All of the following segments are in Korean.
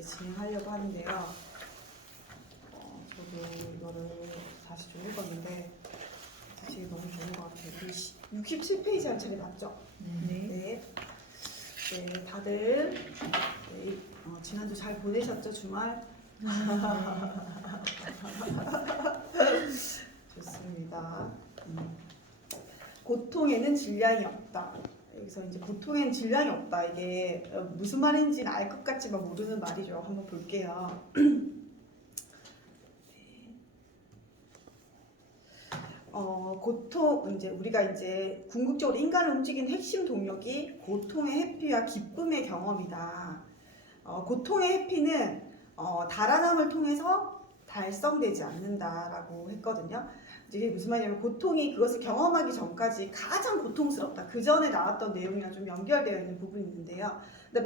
이제 진행하려고 하는데요. 저도 이거를 다시 좀 읽었는데 사실 너무 좋은 것 같아요. 67페이지 한 차례 맞죠? 네. 네, 다들 네, 지난주 잘 보내셨죠, 주말? 좋습니다. 고통에는 질량이 없다. 여기서 이제 고통에는 질량이 없다. 이게 무슨 말인지는 알 것 같지만 모르는 말이죠. 한번 볼게요. 고통, 이제 우리가 이제 궁극적으로 인간을 움직이는 핵심 동력이 고통의 회피와 기쁨의 경험이다. 고통의 회피는 달아남을 통해서 달성되지 않는다라고 했거든요. 이게 무슨 말이냐면 고통이 그것을 경험하기 전까지 가장 고통스럽다. 그 전에 나왔던 내용이랑 좀 연결되어 있는 부분이 있는데요. 근데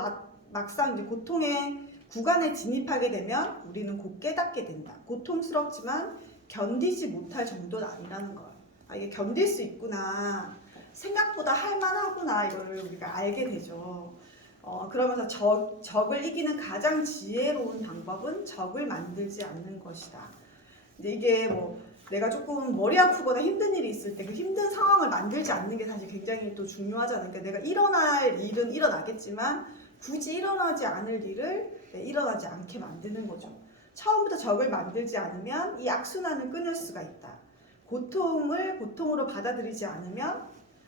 막상 이제 고통의 구간에 진입하게 되면 우리는 곧 깨닫게 된다. 고통스럽지만 견디지 못할 정도는 아니라는 거예요. 이게 견딜 수 있구나. 생각보다 할만하구나. 이걸 우리가 알게 되죠. 그러면서 적을 이기는 가장 지혜로운 방법은 적을 만들지 않는 것이다. 근데 이게 뭐 내가 조금 머리 아프거나 힘든 일이 있을 때 그 힘든 상황을 만들지 않는 게 사실 굉장히 또 중요하잖아요. 그러니까 내가 일어날 일은 일어나겠지만 굳이 일어나지 않을 일을 일어나지 않게 만드는 거죠. 처음부터 적을 만들지 않으면 이 악순환을 끊을 수가 있다. 고통을 고통으로 받아들이지 않으면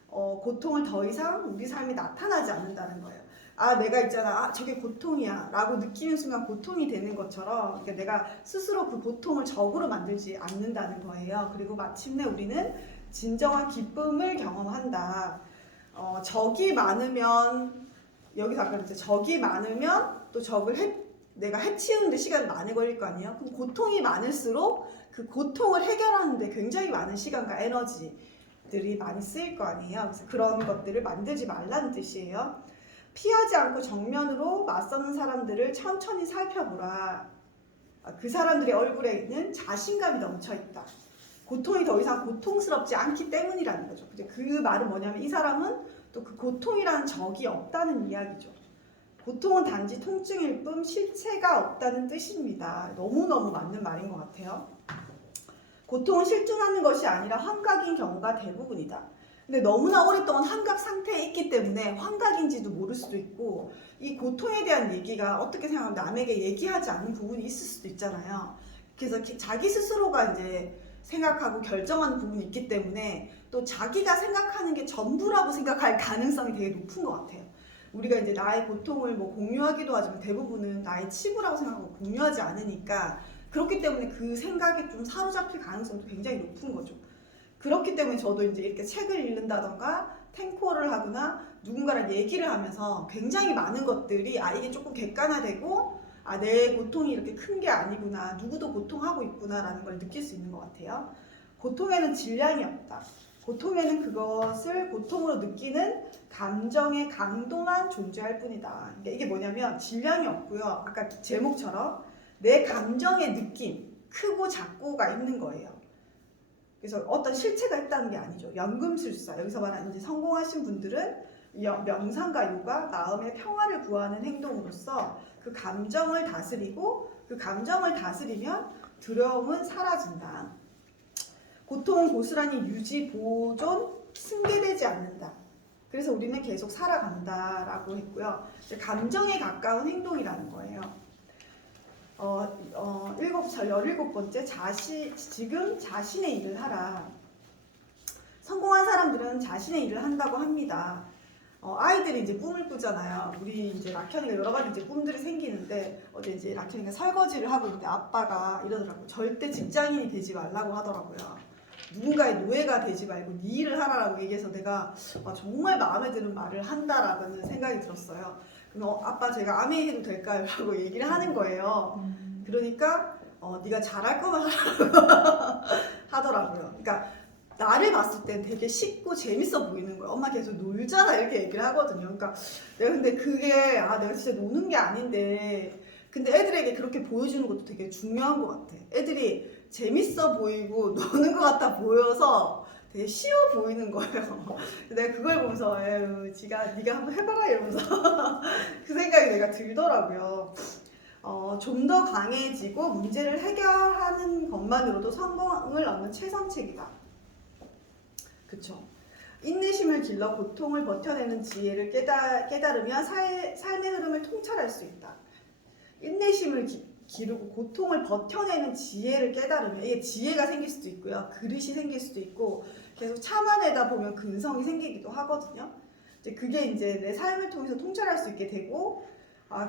고통을 더 이상 우리 삶에 나타나지 않는다는 거예요. 내가 있잖아. 저게 고통이야 라고 느끼는 순간 고통이 되는 것처럼 그러니까 내가 스스로 그 고통을 적으로 만들지 않는다는 거예요. 그리고 마침내 우리는 진정한 기쁨을 경험한다. 적이 많으면 여기서 아까 이제 적이 많으면 또 적을 내가 해치우는데 시간이 많이 걸릴 거 아니에요. 그럼 고통이 많을수록 그 고통을 해결하는데 굉장히 많은 시간과 에너지들이 많이 쓰일 거 아니에요. 그래서 그런 것들을 만들지 말라는 뜻이에요. 피하지 않고 정면으로 맞서는 사람들을 천천히 살펴보라. 그 사람들의 얼굴에는 자신감이 넘쳐있다. 고통이 더 이상 고통스럽지 않기 때문이라는 거죠. 그 말은 뭐냐면 이 사람은 또 그 고통이라는 적이 없다는 이야기죠. 고통은 단지 통증일 뿐 실체가 없다는 뜻입니다. 너무너무 맞는 말인 것 같아요. 고통은 실존하는 것이 아니라 환각인 경우가 대부분이다. 근데 너무나 오랫동안 환각 상태에 있기 때문에 환각인지도 모를 수도 있고 이 고통에 대한 얘기가 어떻게 생각하면 남에게 얘기하지 않는 부분이 있을 수도 있잖아요. 그래서 자기 스스로가 이제 생각하고 결정하는 부분이 있기 때문에 또 자기가 생각하는 게 전부라고 생각할 가능성이 되게 높은 것 같아요. 우리가 이제 나의 고통을 뭐 공유하기도 하지만 대부분은 나의 치부라고 생각하고 공유하지 않으니까 그렇기 때문에 그 생각에 좀 사로잡힐 가능성도 굉장히 높은 거죠. 그렇기 때문에 저도 이제 이렇게 책을 읽는다던가 탱코를 하거나 누군가랑 얘기를 하면서 굉장히 많은 것들이 이게 조금 객관화되고 내 고통이 이렇게 큰 게 아니구나, 누구도 고통하고 있구나라는 걸 느낄 수 있는 것 같아요. 고통에는 질량이 없다. 고통에는 그것을 고통으로 느끼는 감정의 강도만 존재할 뿐이다. 그러니까 이게 뭐냐면 질량이 없고요. 아까 제목처럼 내 감정의 느낌, 크고 작고가 있는 거예요. 그래서 어떤 실체가 있다는 게 아니죠. 연금술사, 여기서 말하는 이제 성공하신 분들은 명상과 요가, 마음의 평화를 구하는 행동으로서 그 감정을 다스리고 그 감정을 다스리면 두려움은 사라진다. 고통은 고스란히 유지, 보존, 승계되지 않는다. 그래서 우리는 계속 살아간다라고 했고요. 감정에 가까운 행동이라는 거예요. 17번째 지금 자신의 일을 하라. 성공한 사람들은 자신의 일을 한다고 합니다. 아이들이 이제 꿈을 꾸잖아요. 우리 이제 락현이가 여러 가지 이제 꿈들이 생기는데 어제 이제 락현이가 설거지를 하고 있는데 아빠가 이러더라고요. 절대 직장인이 되지 말라고 하더라고요. 누군가의 노예가 되지 말고 네 일을 하라라고 얘기해서 내가 정말 마음에 드는 말을 한다라는 생각이 들었어요. 그럼 아빠 제가 아메이 해도 될까요? 라고 얘기를 하는 거예요. 그러니까 네가 잘할 거면 하라고 하더라고요. 그러니까 나를 봤을 땐 되게 쉽고 재밌어 보이는 거예요. 엄마 계속 놀잖아 이렇게 얘기를 하거든요. 그러니까 내가 근데 그게 내가 진짜 노는 게 아닌데 근데 애들에게 그렇게 보여주는 것도 되게 중요한 것 같아. 애들이 재밌어 보이고 노는 것 같아 보여서 되게 쉬워 보이는 거예요. 내가 그걸 보면서 네가 한번 해봐라 이러면서 그 생각이 내가 들더라고요. 좀 더 강해지고 문제를 해결하는 것만으로도 성공을 얻는 최선책이다. 그쵸? 인내심을 길러 고통을 버텨내는 지혜를 깨달으면 삶의 흐름을 통찰할 수 있다. 인내심을 기르고 고통을 버텨내는 지혜를 깨달으면 이게 지혜가 생길 수도 있고요. 그릇이 생길 수도 있고 계속 참아내다 보면 근성이 생기기도 하거든요. 이제 그게 이제 내 삶을 통해서 통찰할 수 있게 되고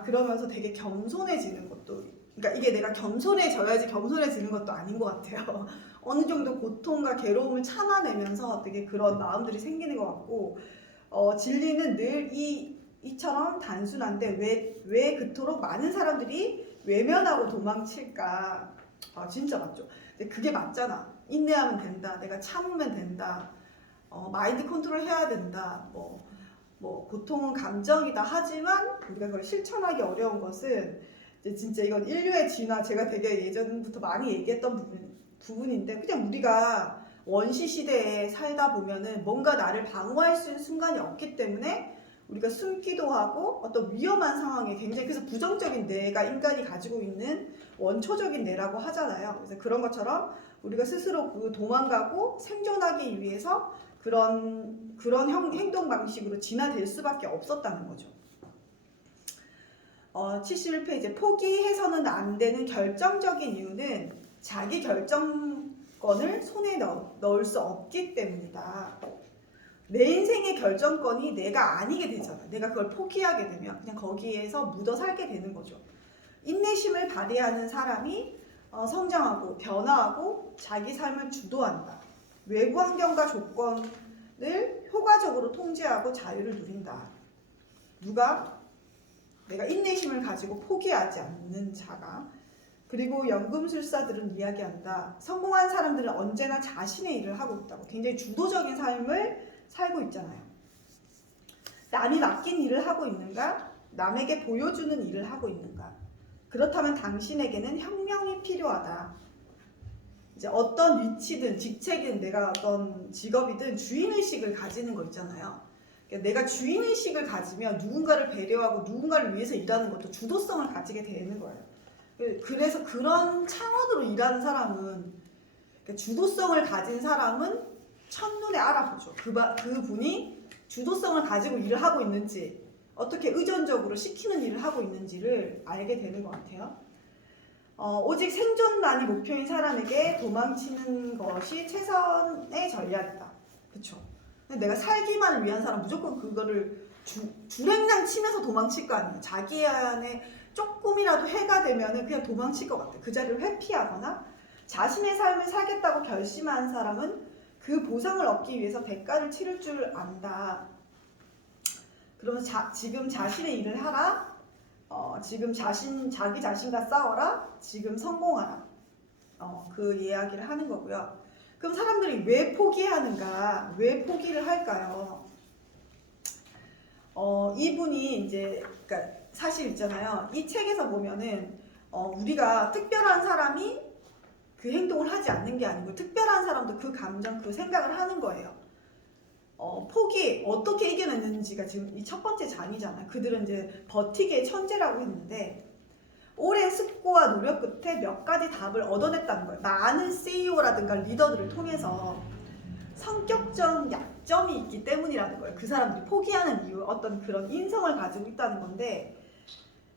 그러면서 되게 겸손해지는 것도, 그러니까 이게 내가 겸손해져야지 겸손해지는 것도 아닌 것 같아요. 어느 정도 고통과 괴로움을 참아내면서 되게 그런 마음들이 생기는 것 같고, 진리는 늘 이처럼 단순한데 왜 그토록 많은 사람들이 외면하고 도망칠까? 진짜 맞죠. 근데 그게 맞잖아. 인내하면 된다. 내가 참으면 된다. 마인드 컨트롤 해야 된다. 고통은 감정이다 하지만 우리가 그걸 실천하기 어려운 것은 이제 진짜 이건 인류의 진화, 제가 되게 예전부터 많이 얘기했던 부분인데, 그냥 우리가 원시 시대에 살다 보면은 뭔가 나를 방어할 수 있는 순간이 없기 때문에 우리가 숨기도 하고 어떤 위험한 상황에 굉장히, 그래서 부정적인 뇌가 인간이 가지고 있는 원초적인 뇌라고 하잖아요. 그래서 그런 것처럼 우리가 스스로 도망가고 생존하기 위해서 그런 행동 방식으로 진화될 수밖에 없었다는 거죠. 71페이지 포기해서는 안 되는 결정적인 이유는 자기 결정권을 손에 넣을 수 없기 때문이다. 내 인생의 결정권이 내가 아니게 되잖아. 내가 그걸 포기하게 되면 그냥 거기에서 묻어 살게 되는 거죠. 인내심을 발휘하는 사람이 성장하고 변화하고 자기 삶을 주도한다. 외부 환경과 조건을 효과적으로 통제하고 자유를 누린다. 누가? 내가 인내심을 가지고 포기하지 않는 자가. 그리고 연금술사들은 이야기한다. 성공한 사람들은 언제나 자신의 일을 하고 있다고. 굉장히 주도적인 삶을 살고 있잖아요. 남이 맡긴 일을 하고 있는가? 남에게 보여주는 일을 하고 있는가? 그렇다면 당신에게는 혁명이 필요하다. 이제 어떤 위치든 직책이든 내가 어떤 직업이든 주인의식을 가지는 거 있잖아요. 그러니까 내가 주인의식을 가지면 누군가를 배려하고 누군가를 위해서 일하는 것도 주도성을 가지게 되는 거예요. 그래서 그런 차원으로 일하는 사람은, 그러니까 주도성을 가진 사람은 첫눈에 알아보죠. 그분이 주도성을 가지고 일을 하고 있는지, 어떻게 의존적으로 시키는 일을 하고 있는지를 알게 되는 것 같아요. 오직 생존만이 목표인 사람에게 도망치는 것이 최선의 전략이다. 그쵸? 내가 살기만을 위한 사람 무조건 그거를 주랭랑 치면서 도망칠 거 아니에요. 자기 안에 조금이라도 해가 되면은 그냥 도망칠 것 같아. 그 자리를 회피하거나, 자신의 삶을 살겠다고 결심한 사람은 그 보상을 얻기 위해서 대가를 치를 줄 안다. 그러면서 지금 자신의 일을 하라. 지금 자기 자신과 싸워라. 지금 성공하라. 그 이야기를 하는 거고요. 그럼 사람들이 왜 포기하는가? 왜 포기를 할까요? 이분이 이제, 그러니까 사실 있잖아요. 이 책에서 보면은 우리가 특별한 사람이 그 행동을 하지 않는 게 아니고 특별한 사람도 그 감정, 그 생각을 하는 거예요. 포기 어떻게 이겨냈는지가 지금 이 첫 번째 장이잖아요. 그들은 이제 버티기의 천재라고 했는데 오랜 숙고와 노력 끝에 몇 가지 답을 얻어냈다는 거예요. 많은 CEO라든가 리더들을 통해서 성격적 약점이 있기 때문이라는 거예요. 그 사람들이 포기하는 이유, 어떤 그런 인성을 가지고 있다는 건데,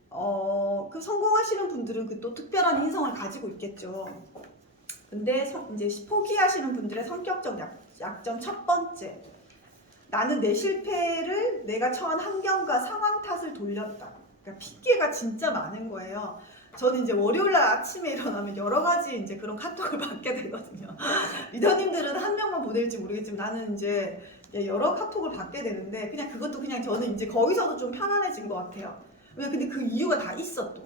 그 성공하시는 분들은 그 또 특별한 인성을 가지고 있겠죠. 근데 이제 포기하시는 분들의 성격적 약점 첫 번째, 나는 내 실패를 내가 처한 환경과 상황 탓을 돌렸다. 그러니까 핑계가 진짜 많은 거예요. 저는 이제 월요일날 아침에 일어나면 여러 가지 이제 그런 카톡을 받게 되거든요. 리더님들은 한 명만 보낼지 모르겠지만 나는 이제 여러 카톡을 받게 되는데, 그냥 그것도 그냥 저는 이제 거기서도 좀 편안해진 것 같아요. 왜? 근데 그 이유가 다 있어 또.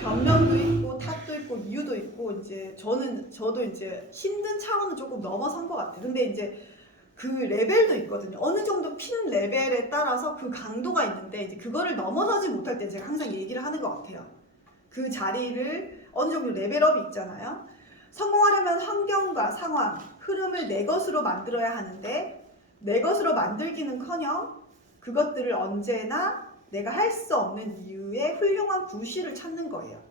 변명도 있고 탓도 있고 이유도 있고, 이제 저도 이제 힘든 차원을 조금 넘어선 것 같아요. 근데 이제 그 레벨도 있거든요. 어느 정도 핀 레벨에 따라서 그 강도가 있는데, 이제 그거를 넘어서지 못할 때 제가 항상 얘기를 하는 것 같아요. 그 자리를 어느 정도 레벨업이 있잖아요. 성공하려면 환경과 상황, 흐름을 내 것으로 만들어야 하는데 내 것으로 만들기는커녕 그것들을 언제나 내가 할 수 없는 이유의 훌륭한 구실을 찾는 거예요.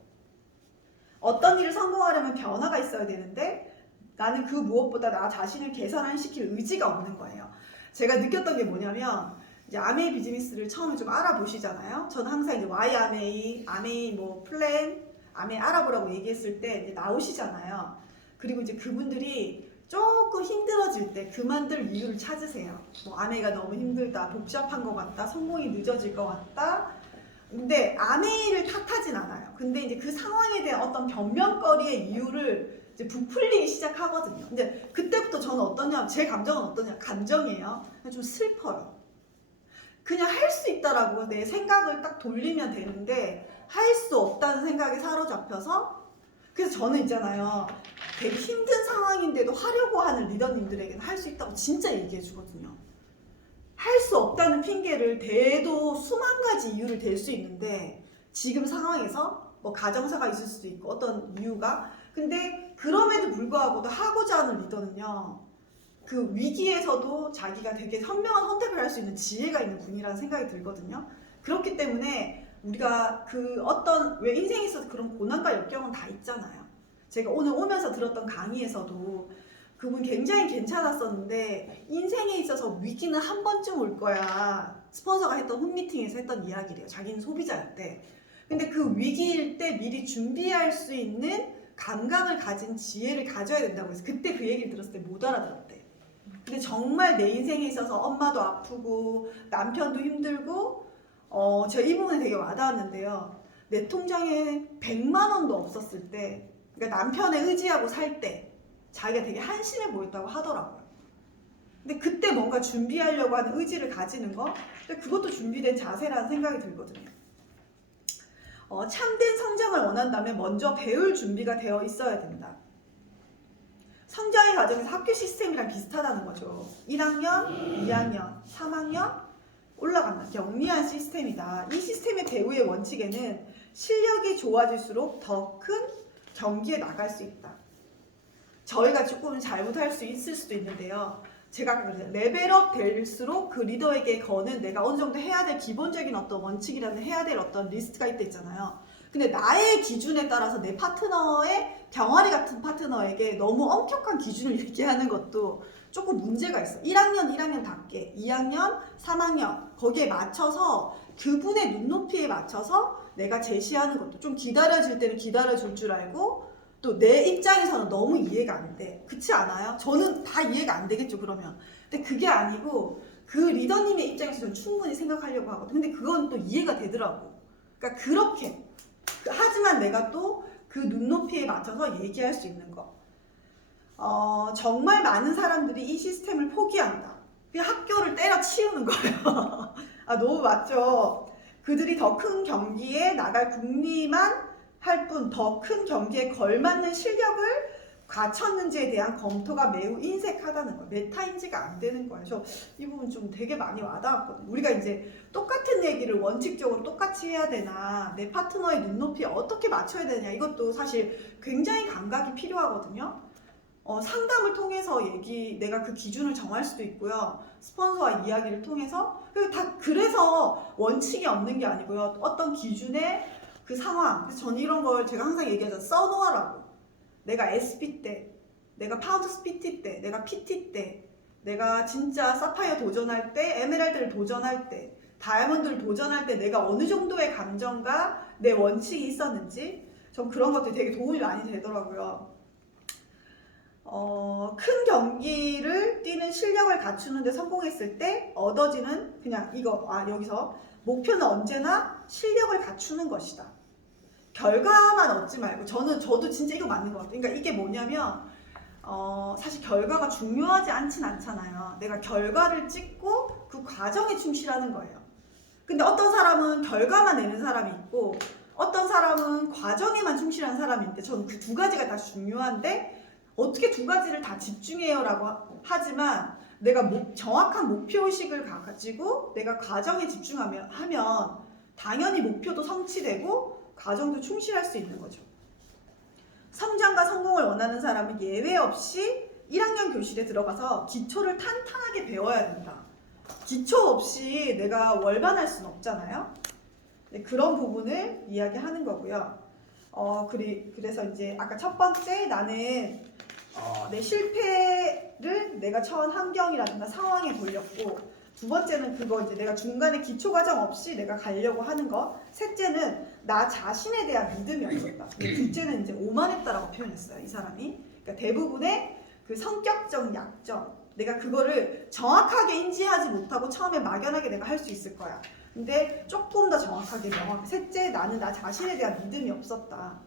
어떤 일을 성공하려면 변화가 있어야 되는데 나는 그 무엇보다 나 자신을 개선시킬 의지가 없는 거예요. 제가 느꼈던 게 뭐냐면 이제 아메이 비즈니스를 처음에 좀 알아보시잖아요. 저는 항상 이제 Y 아메이, 아메이 뭐 플랜, 아메이 알아보라고 얘기했을 때 이제 나오시잖아요. 그리고 이제 그분들이 조금 힘들어질 때 그만둘 이유를 찾으세요. 뭐 아메이가 너무 힘들다, 복잡한 것 같다, 성공이 늦어질 것 같다. 근데 아메이를 탓하진 않아요. 근데 이제 그 상황에 대한 어떤 변명거리의 이유를 이제 부풀리기 시작하거든요. 근데 그때부터 저는 어떠냐, 제 감정은 어떠냐, 감정이에요. 좀 슬퍼요. 그냥 할 수 있다라고 내 생각을 딱 돌리면 되는데 할 수 없다는 생각에 사로잡혀서, 그래서 저는 있잖아요, 되게 힘든 상황인데도 하려고 하는 리더님들에게는 할 수 있다고 진짜 얘기해 주거든요. 할 수 없다는 핑계를 대도 수만 가지 이유를 댈 수 있는데 지금 상황에서 뭐 가정사가 있을 수도 있고 어떤 이유가, 근데 그럼에도 불구하고도 하고자 하는 리더는요, 그 위기에서도 자기가 되게 현명한 선택을 할 수 있는 지혜가 있는 분이라는 생각이 들거든요. 그렇기 때문에 우리가 그 어떤, 왜 인생에 있어서 그런 고난과 역경은 다 있잖아요. 제가 오늘 오면서 들었던 강의에서도 그분 굉장히 괜찮았었는데 인생에 있어서 위기는 한 번쯤 올 거야. 스폰서가 했던 홈미팅에서 했던 이야기래요. 자기는 소비자였대. 근데 그 위기일 때 미리 준비할 수 있는 감각을 가진 지혜를 가져야 된다고 해서 그때 그 얘기를 들었을 때 못 알아들었대. 근데 정말 내 인생에 있어서 엄마도 아프고 남편도 힘들고 제가 이 부분에 되게 와닿았는데요. 내 통장에 100만 원도 없었을 때, 그러니까 남편에 의지하고 살 때 자기가 되게 한심해 보였다고 하더라고요. 근데 그때 뭔가 준비하려고 하는 의지를 가지는 거, 그것도 준비된 자세라는 생각이 들거든요. 참된 성장을 원한다면 먼저 배울 준비가 되어 있어야 된다. 성장의 과정에서 학교 시스템이랑 비슷하다는 거죠. 1학년, 2학년, 3학년 올라간다. 영리한 시스템이다. 이 시스템의 배우의 원칙에는 실력이 좋아질수록 더 큰 경기에 나갈 수 있다. 저희가 조금 잘못할 수 있을 수도 있는데요. 제가 레벨업 될수록 그 리더에게 거는 내가 어느 정도 해야 될 기본적인 어떤 원칙이라는 해야 될 어떤 리스트가 있잖아요. 근데 나의 기준에 따라서 내 파트너의 병아리 같은 파트너에게 너무 엄격한 기준을 얘기하는 것도 조금 문제가 있어. 1학년답게 2학년, 3학년 거기에 맞춰서 그분의 눈높이에 맞춰서 내가 제시하는 것도 좀 기다려질 때는 기다려줄 줄 알고, 또 내 입장에서는 너무 이해가 안 돼. 그렇지 않아요? 저는 다 이해가 안 되겠죠, 그러면. 근데 그게 아니고 그 리더님의 입장에서는 충분히 생각하려고 하거든. 근데 그건 또 이해가 되더라고. 그러니까 그렇게, 하지만 내가 또 그 눈높이에 맞춰서 얘기할 수 있는 거. 정말 많은 사람들이 이 시스템을 포기한다. 그냥 학교를 때려치우는 거예요. 아, 너무 맞죠? 그들이 더 큰 경기에 나갈 궁리만 할 뿐 더 큰 경기에 걸맞는 실력을 갖췄는지에 대한 검토가 매우 인색하다는 거예요. 메타인지가 안 되는 거예요. 저 이 부분 좀 되게 많이 와닿았거든요. 우리가 이제 똑같은 얘기를 원칙적으로 똑같이 해야 되나, 내 파트너의 눈높이에 어떻게 맞춰야 되냐, 이것도 사실 굉장히 감각이 필요하거든요. 상담을 통해서 내가 그 기준을 정할 수도 있고요. 스폰서와 이야기를 통해서, 그래서 원칙이 없는 게 아니고요. 어떤 기준에 그 상황, 그래서 저는 이런 걸 제가 항상 얘기하잖아요. 써놓으라고. 내가 SP 때, 내가 파운드 스피티 때, 내가 PT 때, 내가 진짜 사파이어 도전할 때, 에메랄드를 도전할 때, 다이아몬드를 도전할 때 내가 어느 정도의 감정과 내 원칙이 있었는지, 전 그런 것들이 되게 도움이 많이 되더라고요. 큰 경기를 뛰는 실력을 갖추는데 성공했을 때 얻어지는 그냥 여기서 목표는 언제나 실력을 갖추는 것이다. 결과만 얻지 말고, 저도 진짜 이거 맞는 것 같아요. 그러니까 이게 뭐냐면 사실 결과가 중요하지 않잖아요. 내가 결과를 찍고 그 과정에 충실하는 거예요. 근데 어떤 사람은 결과만 내는 사람이 있고 어떤 사람은 과정에만 충실한 사람이 있는데, 저는 그 두 가지가 다 중요한데 어떻게 두 가지를 다 집중해요 라고 하지만, 내가 정확한 목표의식을 가지고 내가 과정에 집중하면 당연히 목표도 성취되고 과정도 충실할 수 있는 거죠. 성장과 성공을 원하는 사람은 예외 없이 1학년 교실에 들어가서 기초를 탄탄하게 배워야 된다. 기초 없이 내가 월반할 수는 없잖아요. 네, 그런 부분을 이야기하는 거고요. 그래서 이제 아까 첫 번째 나는 내 실패를 내가 처한 환경이라든가 상황에 돌렸고, 두 번째는 그거 이제 내가 중간에 기초 과정 없이 내가 가려고 하는 거. 셋째는 나 자신에 대한 믿음이 없었다. 둘째는 이제 오만했다라고 표현했어요, 이 사람이. 그러니까 대부분의 그 성격적 약점, 내가 그거를 정확하게 인지하지 못하고 처음에 막연하게 내가 할 수 있을 거야. 근데 조금 더 정확하게 명확히. 셋째, 나는 나 자신에 대한 믿음이 없었다.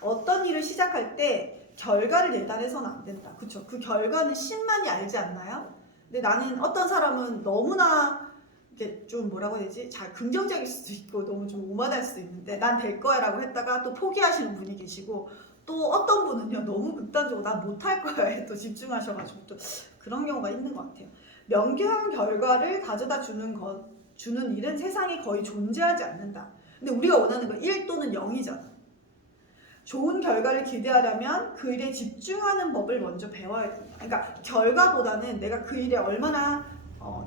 어떤 일을 시작할 때 결과를 예단해서는 안 된다. 그쵸? 그 결과는 신만이 알지 않나요? 근데 나는 어떤 사람은 너무나 이게 좀 뭐라고 해야 되지? 잘 긍정적일 수도 있고 너무 좀 오만할 수도 있는데 난 될 거야 라고 했다가 또 포기하시는 분이 계시고, 또 어떤 분은요 너무 극단적으로 난 못할 거야에 또 집중하셔가지고 또 그런 경우가 있는 것 같아요. 명쾌한 결과를 가져다 주는 일은 세상에 거의 존재하지 않는다. 근데 우리가 원하는 건 1 또는 0이잖아. 좋은 결과를 기대하려면 그 일에 집중하는 법을 먼저 배워야 된다. 그러니까 결과보다는 내가 그 일에 얼마나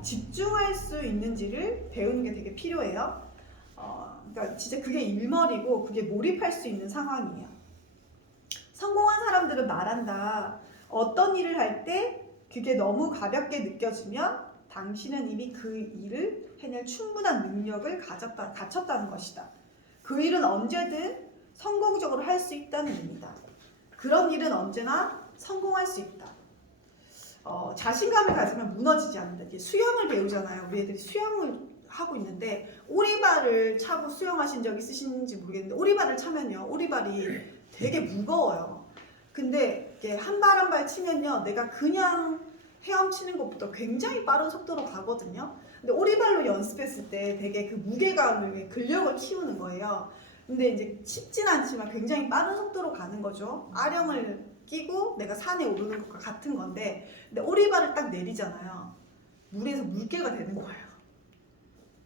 집중할 수 있는지를 배우는 게 되게 필요해요. 그러니까 진짜 그게 일머리고 그게 몰입할 수 있는 상황이에요. 성공한 사람들은 말한다. 어떤 일을 할 때 그게 너무 가볍게 느껴지면 당신은 이미 그 일을 해낼 충분한 능력을 갖췄다는 것이다. 그 일은 언제든 성공적으로 할 수 있다는 의미다. 그런 일은 언제나 성공할 수 있다. 자신감을 가지면 무너지지 않는다. 수영을 배우잖아요. 우리 애들이 수영을 하고 있는데 오리발을 차고 수영하신 적 있으신지 모르겠는데, 오리발을 차면요 오리발이 되게 무거워요. 근데 이렇게 한 발 한 발 치면요 내가 그냥 헤엄치는 것보다 굉장히 빠른 속도로 가거든요. 근데 오리발로 연습했을 때 되게 그 무게감을, 근력을 키우는 거예요. 근데 이제 쉽진 않지만 굉장히 빠른 속도로 가는 거죠. 아령을 끼고 내가 산에 오르는 것과 같은 건데, 근데 오리발을 딱 내리잖아요. 물에서 물개가 되는 거예요.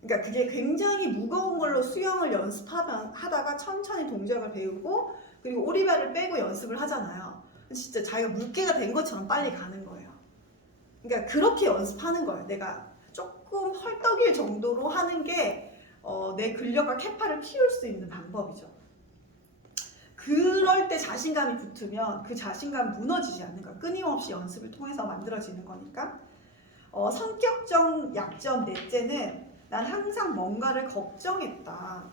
그러니까 그게 굉장히 무거운 걸로 수영을 하다가 천천히 동작을 배우고, 그리고 오리발을 빼고 연습을 하잖아요. 진짜 자기가 물개가 된 것처럼 빨리 가는 거예요. 그러니까 그렇게 연습하는 거예요. 내가 조금 헐떡일 정도로 하는 게 내 근력과 캐파를 키울 수 있는 방법이죠. 그럴 때 자신감이 붙으면 그 자신감은 무너지지 않는 거야. 끊임없이 연습을 통해서 만들어지는 거니까. 성격적 약점 넷째는 난 항상 뭔가를 걱정했다.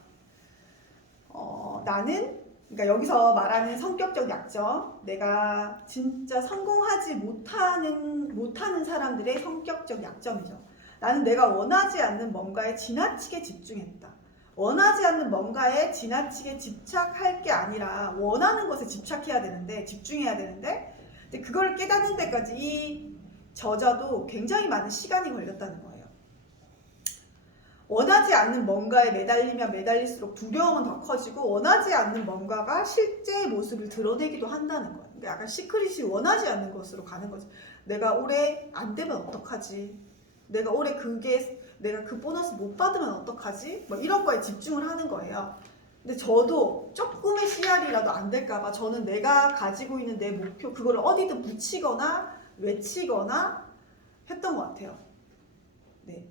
나는, 그러니까 여기서 말하는 성격적 약점, 내가 진짜 성공하지 못하는 사람들의 성격적 약점이죠. 나는 내가 원하지 않는 뭔가에 지나치게 집중했다. 원하지 않는 뭔가에 지나치게 집착할 게 아니라 원하는 것에 집착해야 되는데, 집중해야 되는데, 근데 그걸 깨닫는 데까지 이 저자도 굉장히 많은 시간이 걸렸다는 거예요. 원하지 않는 뭔가에 매달리면 매달릴수록 두려움은 더 커지고, 원하지 않는 뭔가가 실제의 모습을 드러내기도 한다는 거예요. 그러니까 약간 시크릿이 원하지 않는 것으로 가는 거죠. 내가 올해 안 되면 어떡하지? 내가 올해 내가 그 보너스 못 받으면 어떡하지? 뭐 이런 거에 집중을 하는 거예요. 근데 저도 조금의 씨알이라도 안 될까봐 저는 내가 가지고 있는 내 목표, 그거를 어디든 붙이거나 외치거나 했던 것 같아요. 네.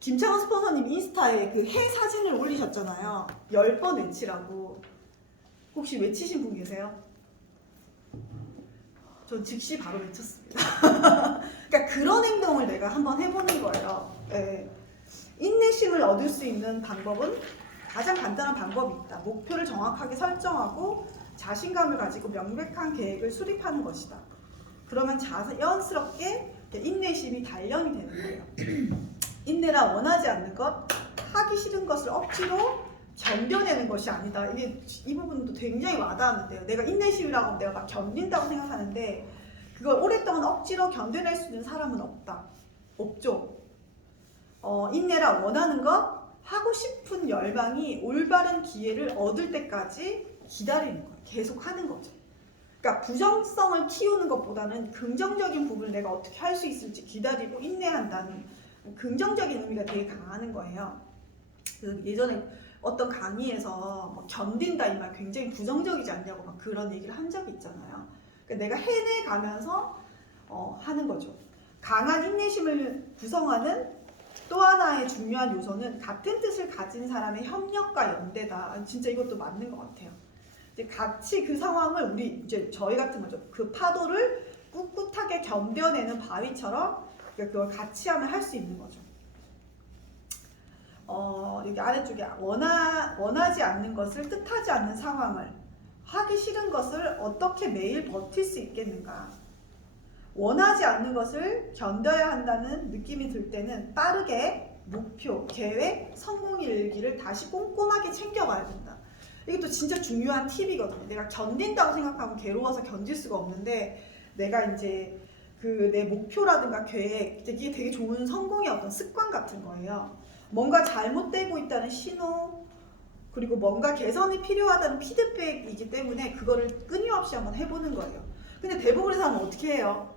김창원 스폰서님 인스타에 그 해 사진을 올리셨잖아요. 10번 외치라고. 혹시 외치신 분 계세요? 전 즉시 바로 외쳤습니다. 그러니까 그런 행동을 내가 한번 해보는 거예요. 네. 인내심을 얻을 수 있는 방법은 가장 간단한 방법이 있다. 목표를 정확하게 설정하고 자신감을 가지고 명백한 계획을 수립하는 것이다. 그러면 자연스럽게 인내심이 단련이 되는 거예요. 인내라 원하지 않는 것, 하기 싫은 것을 억지로 견뎌내는 것이 아니다. 이 부분도 굉장히 와닿았는데요. 내가 인내심이라고 하면 내가 막 견딘다고 생각하는데, 그걸 오랫동안 억지로 견뎌낼 수 있는 사람은 없죠. 인내라 원하는 것, 하고 싶은 열망이 올바른 기회를 얻을 때까지 기다리는 거예요. 계속 하는 거죠. 그러니까 부정성을 키우는 것보다는 긍정적인 부분을 내가 어떻게 할 수 있을지 기다리고 인내한다는 긍정적인 의미가 되게 강하는 거예요. 예전에 어떤 강의에서 뭐 견딘다 이 말 굉장히 부정적이지 않냐고 막 그런 얘기를 한 적이 있잖아요. 그러니까 내가 해내가면서 하는 거죠. 강한 인내심을 구성하는 또 하나의 중요한 요소는 같은 뜻을 가진 사람의 협력과 연대다. 진짜 이것도 맞는 것 같아요. 이제 같이 그 상황을 이제 저희 같은 거죠. 그 파도를 꿋꿋하게 견뎌내는 바위처럼 그걸 같이 하면 할 수 있는 거죠. 여기 아래쪽에 원하지 않는 것을 뜻하지 않는 상황을 하기 싫은 것을 어떻게 매일 버틸 수 있겠는가. 원하지 않는 것을 견뎌야 한다는 느낌이 들 때는 빠르게 목표, 계획, 성공 일기를 다시 꼼꼼하게 챙겨가야 된다. 이게 또 진짜 중요한 팁이거든요. 내가 견딘다고 생각하면 괴로워서 견딜 수가 없는데 내가 이제 그 내 목표라든가 계획, 이게 되게 좋은 성공의 어떤 습관 같은 거예요. 뭔가 잘못되고 있다는 신호, 그리고 뭔가 개선이 필요하다는 피드백이기 때문에 그거를 끊임없이 한번 해보는 거예요. 근데 대부분의 사람은 어떻게 해요?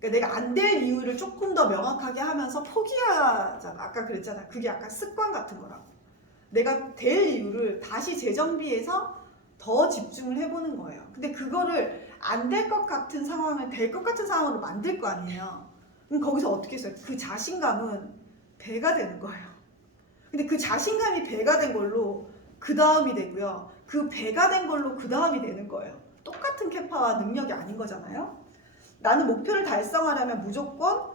그러니까 내가 안 될 이유를 조금 더 명확하게 하면서 포기하잖아. 아까 그랬잖아. 그게 약간 습관 같은 거라고. 내가 될 이유를 다시 재정비해서 더 집중을 해보는 거예요. 근데 그거를 안 될 것 같은 상황을 될 것 같은 상황으로 만들 거 아니에요. 그럼 거기서 어떻게 했어요? 그 자신감은 배가 되는 거예요. 근데 그 자신감이 배가 된 걸로 그 다음이 되고요. 그 배가 된 걸로 그 다음이 되는 거예요. 똑같은 캐파와 능력이 아닌 거잖아요. 나는 목표를 달성하려면 무조건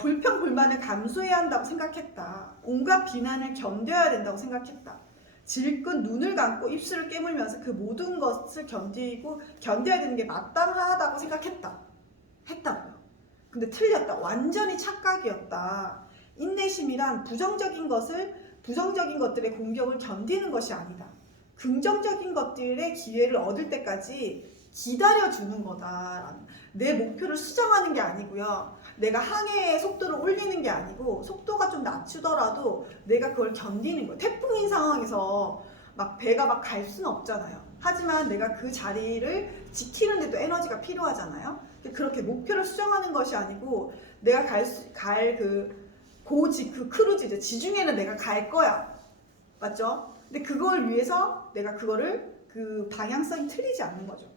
불평, 불만을 감수해야 한다고 생각했다. 온갖 비난을 견뎌야 된다고 생각했다. 질끈 눈을 감고 입술을 깨물면서 그 모든 것을 견뎌야 되는 게 마땅하다고 생각했다. 했다고요. 근데 틀렸다. 완전히 착각이었다. 인내심이란 부정적인 것들의 공격을 견디는 것이 아니다. 긍정적인 것들의 기회를 얻을 때까지 기다려주는 거다. 내 목표를 수정하는 게 아니고요. 내가 항해의 속도를 올리는 게 아니고 속도가 좀 낮추더라도 내가 그걸 견디는 거예요. 태풍인 상황에서 막 배가 막 갈 수는 없잖아요. 하지만 내가 그 자리를 지키는데도 에너지가 필요하잖아요. 그렇게 목표를 수정하는 것이 아니고 내가 그 크루즈 이제 지중해는 내가 갈 거야. 맞죠? 근데 그걸 위해서 내가 그 방향성이 틀리지 않는 거죠.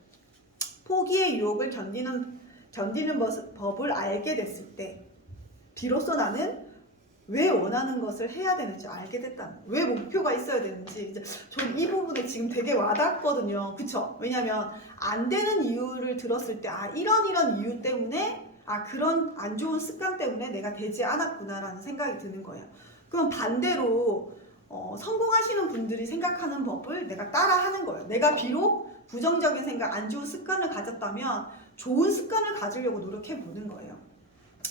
포기의 유혹을 견디는 법을 알게 됐을 때 비로소 나는 왜 원하는 것을 해야 되는지 알게 됐다. 왜 목표가 있어야 되는지 이제 전 이 부분에 지금 되게 와닿거든요. 그쵸? 왜냐면 안 되는 이유를 들었을 때 이런 이유 때문에 그런 안 좋은 습관 때문에 내가 되지 않았구나라는 생각이 드는 거예요. 그럼 반대로 성공하시는 분들이 생각하는 법을 내가 따라하는 거예요. 내가 비록 부정적인 생각, 안 좋은 습관을 가졌다면 좋은 습관을 가지려고 노력해 보는 거예요.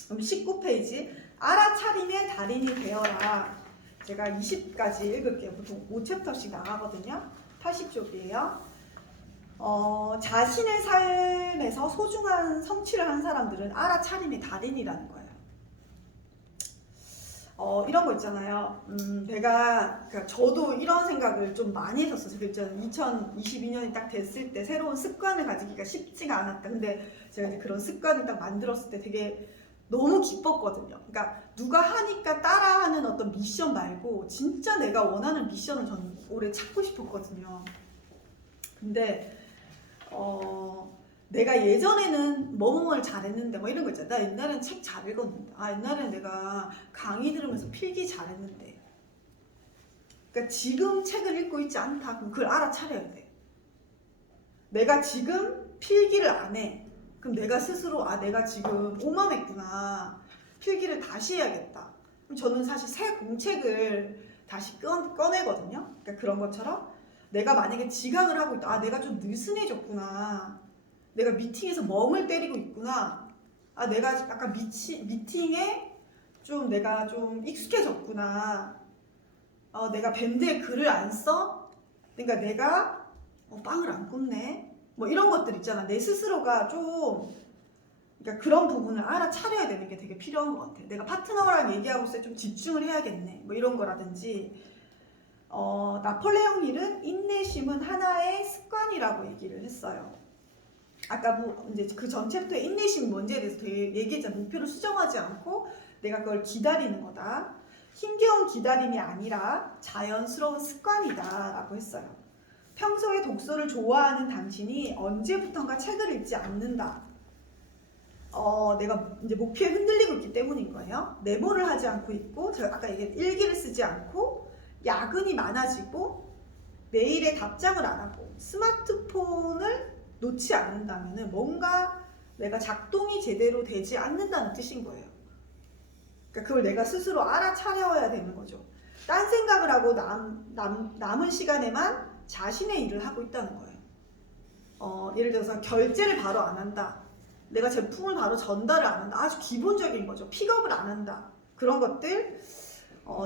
그럼 19페이지 알아차림의 달인이 되어라. 제가 20까지 읽을게요. 보통 5챕터씩 나가거든요. 80쪽이에요. 자신의 삶에서 소중한 성취를 한 사람들은 알아차림의 달인이라는 거예요. 이런 거 있잖아요. 그러니까 저도 이런 생각을 좀 많이 했었어요. 2022년이 딱 됐을 때 새로운 습관을 가지기가 쉽지가 않았다. 근데 제가 이제 그런 습관을 딱 만들었을 때 되게 너무 기뻤거든요. 그러니까 누가 하니까 따라하는 어떤 미션 말고 진짜 내가 원하는 미션을 저는 올해 찾고 싶었거든요. 근데 내가 예전에는 뭐뭐를 잘했는데 뭐 이런 거 있잖아. 나 옛날엔 책 잘 읽었는데 옛날엔 내가 강의 들으면서 필기 잘했는데 그러니까 지금 책을 읽고 있지 않다. 그럼 그걸 알아차려야 돼. 내가 지금 필기를 안 해. 그럼 내가 스스로 내가 지금 오만했구나. 필기를 다시 해야겠다. 그럼 저는 사실 새 공책을 다시 꺼내거든요. 그러니까 그런 것처럼 내가 만약에 지각을 하고 있다. 내가 좀 느슨해졌구나. 내가 미팅에서 멍을 때리고 있구나. 내가 약간 미팅에 내가 좀 익숙해졌구나. 내가 밴드에 글을 안 써? 그러니까 내가 빵을 안 굽네. 뭐 이런 것들 있잖아. 내 스스로가 그러니까 그런 부분을 알아차려야 되는 게 되게 필요한 것 같아. 내가 파트너랑 얘기하고 있을 때 좀 집중을 해야겠네. 뭐 이런 거라든지. 나폴레옹 힐은 인내심은 하나의 습관이라고 얘기를 했어요. 아까 이제 그 전 챕터에 인내심이 뭔지에 대해서 되게 얘기했잖아. 목표를 수정하지 않고 내가 그걸 기다리는 거다. 힘겨운 기다림이 아니라 자연스러운 습관이다 라고 했어요. 평소에 독서를 좋아하는 당신이 언제부턴가 책을 읽지 않는다. 내가 이제 목표에 흔들리고 있기 때문인 거예요. 메모를 하지 않고 있고, 제가 아까 얘기한 일기를 쓰지 않고, 야근이 많아지고, 메일에 답장을 안 하고, 스마트폰을 놓지 않는다면 뭔가 내가 작동이 제대로 되지 않는다는 뜻인 거예요. 그러니까 그걸 내가 스스로 알아차려야 되는 거죠. 딴 생각을 하고 남은 시간에만 자신의 일을 하고 있다는 거예요. 예를 들어서 결제를 바로 안 한다. 내가 제품을 바로 전달을 안 한다. 아주 기본적인 거죠. 픽업을 안 한다. 그런 것들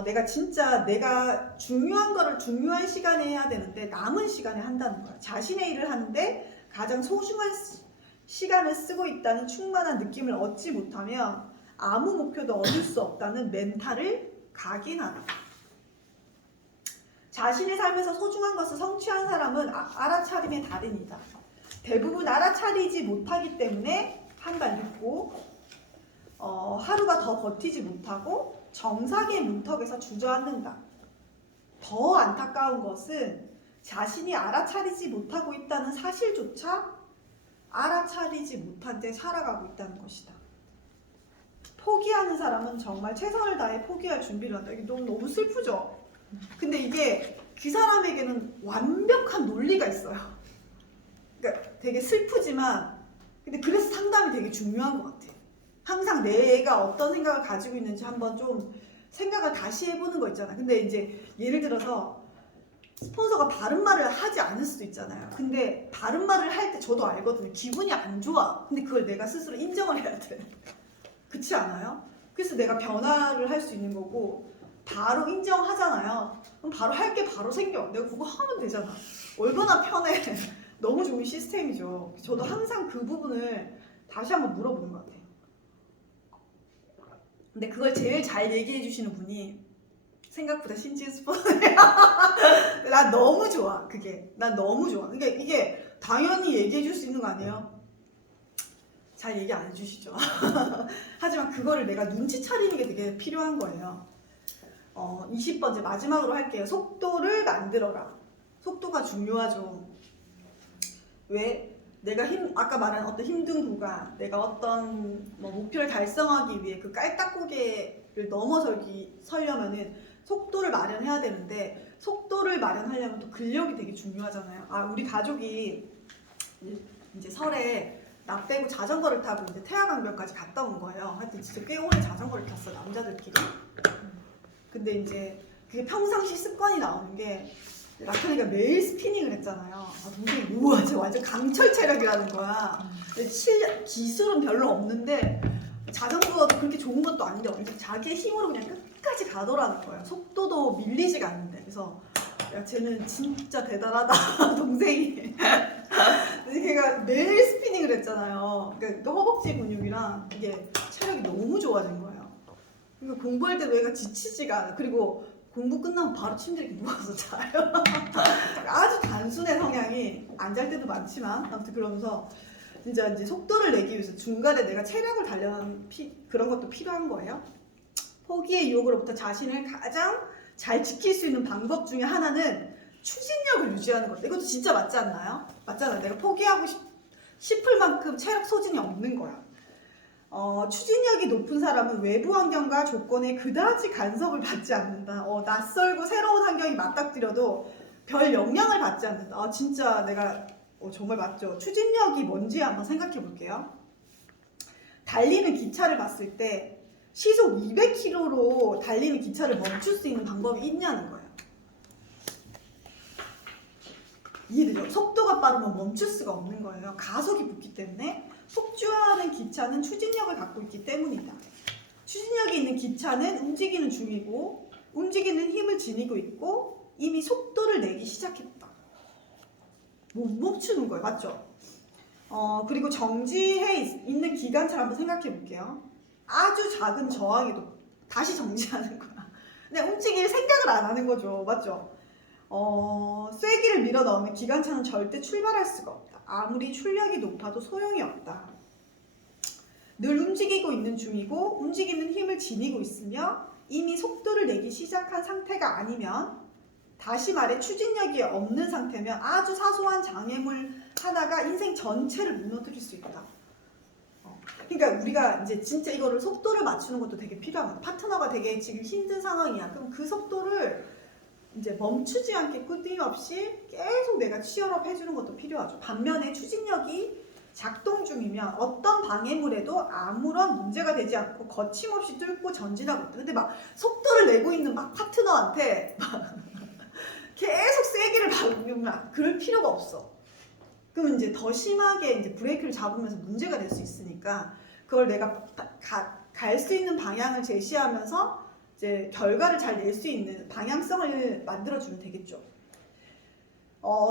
내가 진짜 내가 중요한 거를 중요한 시간에 해야 되는데 남은 시간에 한다는 거야. 자신의 일을 하는데 가장 소중한 시간을 쓰고 있다는 충만한 느낌을 얻지 못하면 아무 목표도 얻을 수 없다는 멘탈을 각인하는 거야. 자신의 삶에서 소중한 것을 성취한 사람은 알아차림의 달인이다. 대부분 알아차리지 못하기 때문에 한 발 늦고 하루가 더 버티지 못하고 정상의 문턱에서 주저앉는다. 더 안타까운 것은 자신이 알아차리지 못하고 있다는 사실조차 알아차리지 못한 채 살아가고 있다는 것이다. 포기하는 사람은 정말 최선을 다해 포기할 준비를 한다. 이게 너무 슬프죠? 근데 이게 그 사람에게는 완벽한 논리가 있어요. 그러니까 되게 슬프지만 근데 그래서 상담이 되게 중요한 것 같아요. 항상 내가 어떤 생각을 가지고 있는지 한번 좀 생각을 다시 해보는 거 있잖아. 근데 이제 예를 들어서 스폰서가 바른 말을 하지 않을 수도 있잖아요. 근데 바른 말을 할 때 저도 알거든요. 기분이 안 좋아. 근데 그걸 내가 스스로 인정을 해야 돼. 그렇지 않아요? 그래서 내가 변화를 할 수 있는 거고 바로 인정하잖아요. 그럼 바로 할 게 바로 생겨. 내가 그거 하면 되잖아. 얼마나 편해. 너무 좋은 시스템이죠. 저도 항상 그 부분을 다시 한번 물어보는 것 같아요. 근데 그걸 제일 잘 얘기해 주시는 분이 생각보다 신지은 스폰서예요. 난 너무 좋아. 그게. 난 너무 좋아. 이게 당연히 얘기해 줄 수 있는 거 아니에요? 잘 얘기 안 해주시죠. 하지만 그거를 내가 눈치 차리는 게 되게 필요한 거예요. 20번째 마지막으로 할게요. 속도를 만들어라. 속도가 중요하죠. 왜? 내가 아까 말한 어떤 힘든 구간, 내가 어떤 목표를 달성하기 위해 그 깔딱고개를 서려면은 속도를 마련해야 되는데 속도를 마련하려면 또 근력이 되게 중요하잖아요. 우리 가족이 이제 설에 나 빼고 자전거를 타고 이제 태화강변까지 갔다 온 거예요. 하여튼 진짜 꽤 오래 자전거를 탔어, 남자들끼리. 근데 이제 그게 평상시 습관이 나오는 게 라칸이가 매일 스피닝을 했잖아요. 동생이 우와 쟤 완전 강철 체력이라는 거야. 기술은 별로 없는데 자전거가 그렇게 좋은 것도 아닌데 완전 자기의 힘으로 그냥 끝까지 가더라는 거예요. 속도도 밀리지가 않는데. 그래서 야 쟤는 진짜 대단하다 동생이. 걔가 매일 스피닝을 했잖아요. 그러니까 허벅지 근육이랑 이게 체력이 너무 좋아진 거예요. 그러니까 공부할 때도 얘가 지치지가 않아. 그리고 공부 끝나면 바로 침대에 누워서 자요. 아주 단순해 성향이. 안 잘 때도 많지만 아무튼 그러면서 진짜 이제 속도를 내기 위해서 중간에 내가 체력을 단련하는 그런 것도 필요한 거예요. 포기의 유혹으로부터 자신을 가장 잘 지킬 수 있는 방법 중에 하나는 추진력을 유지하는 것. 이것도 진짜 맞지 않나요? 맞잖아요. 내가 포기하고 싶을 만큼 체력 소진이 없는 거야. 추진력이 높은 사람은 외부 환경과 조건에 그다지 간섭을 받지 않는다. 낯설고 새로운 환경이 맞닥뜨려도 별 영향을 받지 않는다. 진짜 내가 정말 맞죠. 추진력이 뭔지 한번 생각해 볼게요. 달리는 기차를 봤을 때 시속 200km로 달리는 기차를 멈출 수 있는 방법이 있냐는 거예요. 이해되죠? 속도가 빠르면 멈출 수가 없는 거예요. 가속이 붙기 때문에. 속주하는 기차는 추진력을 갖고 있기 때문이다. 추진력이 있는 기차는 움직이는 중이고 움직이는 힘을 지니고 있고 이미 속도를 내기 시작했다. 못 멈추는 거예요. 맞죠? 그리고 정지해 있는 기관차를 한번 생각해 볼게요. 아주 작은 저항에도 다시 정지하는 거야. 그냥 움직일 생각을 안 하는 거죠. 맞죠? 쐐기를 밀어 넣으면 기관차는 절대 출발할 수가 없다. 아무리 출력이 높아도 소용이 없다. 늘 움직이고 있는 중이고 움직이는 힘을 지니고 있으며 이미 속도를 내기 시작한 상태가 아니면, 다시 말해 추진력이 없는 상태면 아주 사소한 장애물 하나가 인생 전체를 무너뜨릴 수 있다. 그러니까 우리가 이제 진짜 이거를 속도를 맞추는 것도 되게 필요한 거야. 파트너가 되게 지금 힘든 상황이야. 그럼 그 속도를 이제 멈추지 않게 끊임없이 계속 내가 치열업 해주는 것도 필요하죠. 반면에 추진력이 작동 중이면 어떤 방해물에도 아무런 문제가 되지 않고 거침없이 뚫고 전진하고 있다. 근데 막 속도를 내고 있는 막 파트너한테 막 계속 세기를 박으면 그럴 필요가 없어. 그러면 이제 더 심하게 이제 브레이크를 잡으면서 문제가 될 수 있으니까 그걸 내가 갈 수 있는 방향을 제시하면서 이제 결과를 잘 낼 수 있는 방향성을 만들어주면 되겠죠.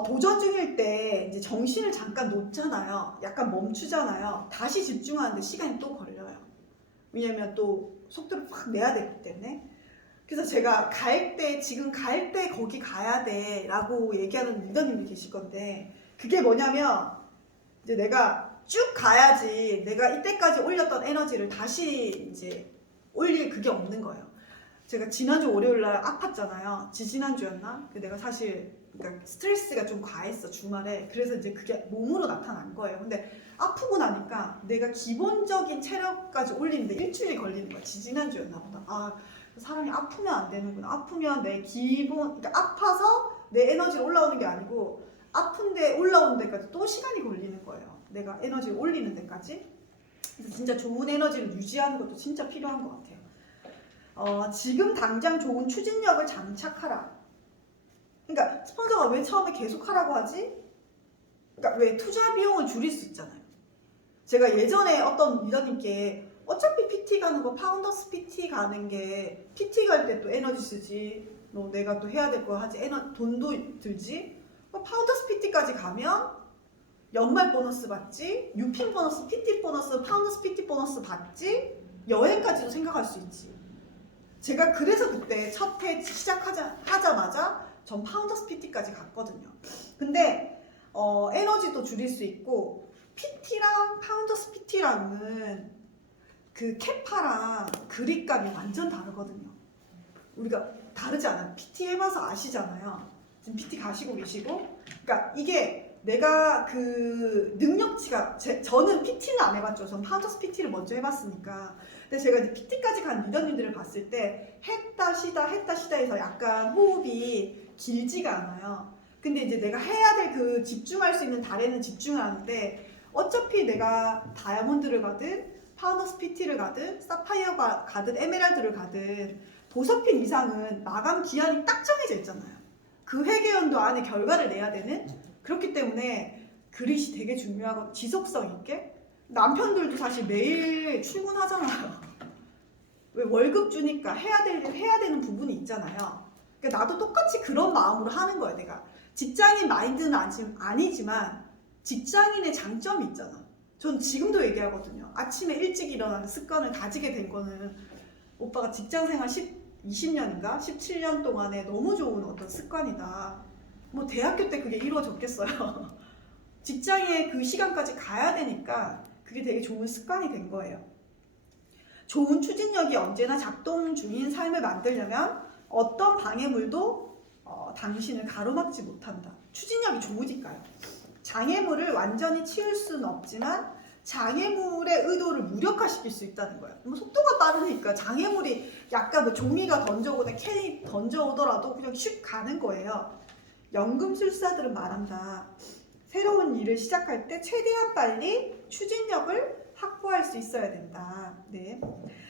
도전 중일 때 이제 정신을 잠깐 놓잖아요. 약간 멈추잖아요. 다시 집중하는데 시간이 또 걸려요. 왜냐면 또 속도를 확 내야 되기 때문에. 그래서 제가 지금 갈 때 거기 가야 돼 라고 얘기하는 리더님이 계실 건데, 그게 뭐냐면 이제 내가 쭉 가야지 내가 이때까지 올렸던 에너지를 다시 이제 올릴 그게 없는 거예요. 제가 지난주 월요일날 아팠잖아요. 지지난주였나? 내가 사실 그러니까 스트레스가 좀 과했어, 주말에. 그래서 이제 그게 몸으로 나타난 거예요. 근데 아프고 나니까 내가 기본적인 체력까지 올리는데 일주일이 걸리는 거야. 지지난주였나 보다. 아, 사람이 아프면 안 되는구나. 아프면 내 그러니까 아파서 내 에너지가 올라오는 게 아니고 아픈데 올라오는 데까지 또 시간이 걸리는 거예요. 내가 에너지를 올리는 데까지. 그래서 진짜 좋은 에너지를 유지하는 것도 진짜 필요한 것 같아요. 지금 당장 좋은 추진력을 장착하라. 그러니까 스폰서가 왜 처음에 계속 하라고 하지? 그러니까 왜 투자 비용을 줄일 수 있잖아요. 제가 예전에 어떤 리더님께 어차피 PT 가는 거 파운더스 PT 가는 게 PT 갈 때 또 에너지 쓰지. 너 내가 또 해야 될 거 하지. 돈도 들지. 파운더스 PT까지 가면 연말 보너스 받지. 뉴핀 보너스, PT 보너스, 파운더스 PT 보너스 받지. 여행까지도 생각할 수 있지. 제가 그래서 그때 첫 해 시작하자마자 전 파운더스 PT까지 갔거든요. 근데 에너지도 줄일 수 있고 PT랑 파운더스 PT랑은 그 캐파랑 그립감이 완전 다르거든요. 우리가 다르지 않아요? PT 해봐서 아시잖아요. 지금 PT 가시고 계시고. 그러니까 이게 내가 그 능력치가 저는 PT는 안 해봤죠. 전 파운더스 PT를 먼저 해봤으니까. 근데 제가 이제 PT까지 간 리더님들을 봤을 때 했다 쉬다 해서 약간 호흡이 길지가 않아요. 근데 이제 내가 해야 될 그 집중할 수 있는 달에는 집중을 하는데 어차피 내가 다이아몬드를 가든 파운더스 PT를 가든 사파이어가 가든 에메랄드를 가든 보석핀 이상은 마감 기한이 딱 정해져 있잖아요. 그 회계연도 안에 결과를 내야 되는. 그렇기 때문에 그릿이 되게 중요하고 지속성 있게. 남편들도 사실 매일 출근하잖아요. 왜 월급 주니까 해야 될 일 해야 되는 부분이 있잖아요. 그러니까 나도 똑같이 그런 마음으로 하는 거야. 내가 직장인 마인드는 아니지만 직장인의 장점이 있잖아. 전 지금도 얘기하거든요. 아침에 일찍 일어나는 습관을 가지게 된 거는 오빠가 직장생활 20년인가 17년 동안에 너무 좋은 어떤 습관이다. 뭐 대학교 때 그게 이루어졌겠어요. 직장에 그 시간까지 가야 되니까 그게 되게 좋은 습관이 된 거예요. 좋은 추진력이 언제나 작동 중인 삶을 만들려면 어떤 방해물도 당신을 가로막지 못한다. 추진력이 좋으니까요. 장애물을 완전히 치울 수는 없지만 장애물의 의도를 무력화시킬 수 있다는 거예요. 뭐 속도가 빠르니까 장애물이 약간 뭐 종이가 던져오거나 캔이 던져오더라도 그냥 슉 가는 거예요. 연금술사들은 말한다. 새로운 일을 시작할 때 최대한 빨리 추진력을 확보할 수 있어야 된다. 네.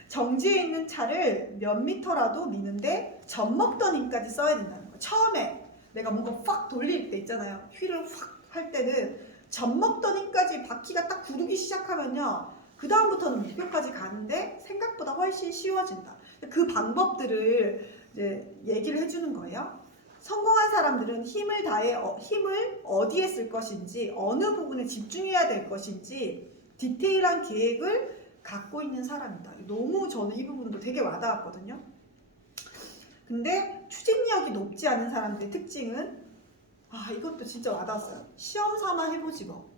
정지해 있는 차를 몇 미터라도 미는데 젖먹더니까지 써야 된다는 거예요. 처음에 내가 뭔가 확 돌릴 때 있잖아요. 휠을 확 할 때는 젖먹더니까지 바퀴가 딱 구르기 시작하면요. 그 다음부터는 목표까지 가는데 생각보다 훨씬 쉬워진다. 그 방법들을 이제 얘기를 해주는 거예요. 성공한 사람들은 힘을 다해 힘을 어디에 쓸 것인지, 어느 부분에 집중해야 될 것인지 디테일한 계획을 갖고 있는 사람이다. 너무 저는 이 부분도 되게 와닿았거든요. 근데 추진력이 높지 않은 사람들의 특징은 이것도 진짜 와닿았어요. 시험 삼아 해보지 뭐.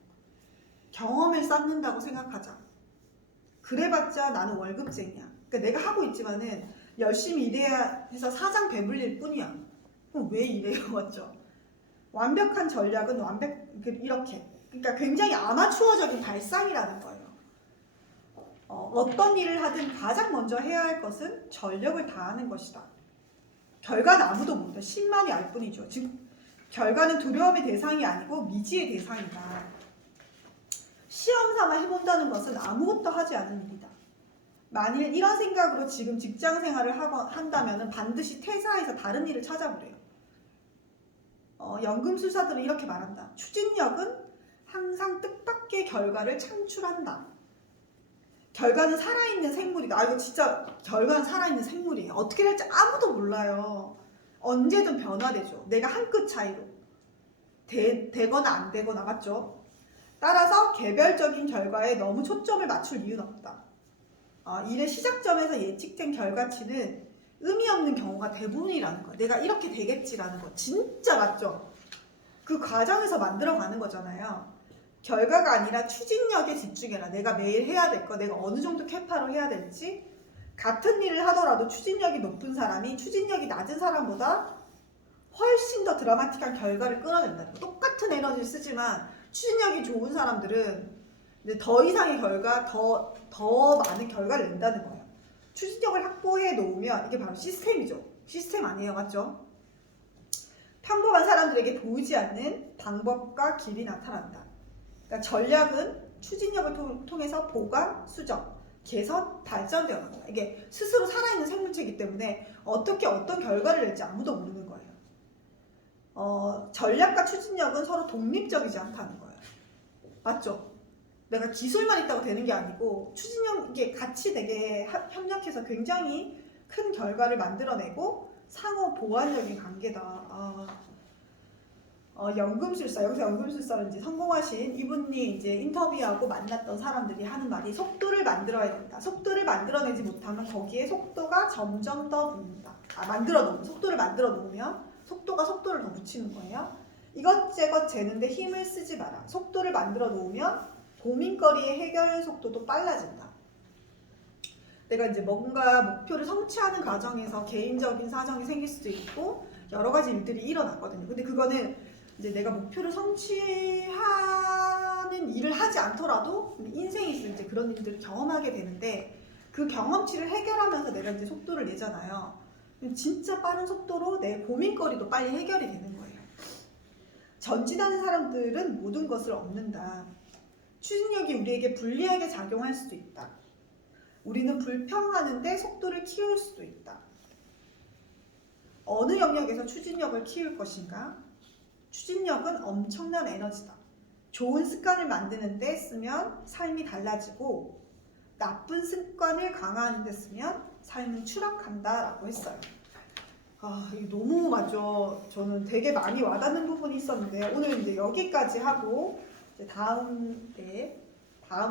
경험을 쌓는다고 생각하자. 그래봤자 나는 월급쟁이야. 그러니까 내가 하고 있지만은 열심히 일해야 해서 사장 배불릴 뿐이야. 그럼 왜 이래요? 맞죠? 완벽한 전략은 이렇게. 그러니까 굉장히 아마추어적인 발상이라는 거예요. 어떤 일을 하든 가장 먼저 해야 할 것은 전력을 다하는 것이다. 결과는 아무도 모른다. 신만이 알 뿐이죠. 즉 결과는 두려움의 대상이 아니고 미지의 대상이다. 시험 삼아 해본다는 것은 아무것도 하지 않은 일이다. 만일 이런 생각으로 지금 직장 생활을 한다면 반드시 퇴사해서 다른 일을 찾아보래요. 연금술사들은 이렇게 말한다. 추진력은 항상 뜻밖의 결과를 창출한다. 결과는 살아있는 생물이다. 이거 진짜 결과는 살아있는 생물이에요. 어떻게 될지 아무도 몰라요. 언제든 변화되죠. 내가 한 끗 차이로 되거나 안 되거나, 맞죠? 따라서 개별적인 결과에 너무 초점을 맞출 이유는 없다. 일의 시작점에서 예측된 결과치는 의미 없는 경우가 대부분이라는 거야. 내가 이렇게 되겠지라는 거 진짜 맞죠? 그 과정에서 만들어가는 거잖아요. 결과가 아니라 추진력에 집중해라. 내가 매일 해야 될 거, 내가 어느 정도 캐파로 해야 될지. 같은 일을 하더라도 추진력이 높은 사람이 추진력이 낮은 사람보다 훨씬 더 드라마틱한 결과를 끌어낸다는 거. 똑같은 에너지를 쓰지만 추진력이 좋은 사람들은 이제 더 이상의 결과, 더 많은 결과를 낸다는 거예요. 추진력을 확보해 놓으면 이게 바로 시스템이죠. 시스템 아니에요, 맞죠? 평범한 사람들에게 보이지 않는 방법과 길이 나타난다. 그러니까 전략은 추진력을 통해서 보강, 수정, 개선, 발전되어 간다. 이게 스스로 살아있는 생물체이기 때문에 어떻게 어떤 결과를 낼지 아무도 모르는 거예요. 전략과 추진력은 서로 독립적이지 않다는 거예요. 맞죠? 내가 기술만 있다고 되는 게 아니고 추진력, 이게 같이 되게 협력해서 굉장히 큰 결과를 만들어내고 상호 보완적인 관계다. 연금술사, 여기서 연금술사는지 성공하신 이분이 이제 인터뷰하고 만났던 사람들이 하는 말이 속도를 만들어야 된다. 속도를 만들어내지 못하면 거기에 속도가 점점 더 붙는다. 속도를 만들어 놓으면 속도가 속도를 더 붙이는 거예요. 이것저것 재는데 힘을 쓰지 마라. 속도를 만들어 놓으면 고민거리의 해결 속도도 빨라진다. 내가 이제 뭔가 목표를 성취하는 과정에서 개인적인 사정이 생길 수도 있고 여러 가지 일들이 일어났거든요. 근데 그거는 이제 내가 목표를 성취하는 일을 하지 않더라도 인생에 있어 이제 그런 일들을 경험하게 되는데 그 경험치를 해결하면서 내가 이제 속도를 내잖아요. 진짜 빠른 속도로 내 고민거리도 빨리 해결이 되는 거예요. 전진하는 사람들은 모든 것을 얻는다. 추진력이 우리에게 불리하게 작용할 수도 있다. 우리는 불평하는데 속도를 키울 수도 있다. 어느 영역에서 추진력을 키울 것인가? 추진력은 엄청난 에너지다. 좋은 습관을 만드는 데 쓰면 삶이 달라지고 나쁜 습관을 강화하는 데 쓰면 삶은 추락한다 라고 했어요. 이거 너무 맞죠. 저는 되게 많이 와닿는 부분이 있었는데 오늘 이제 여기까지 하고 이제 다음 때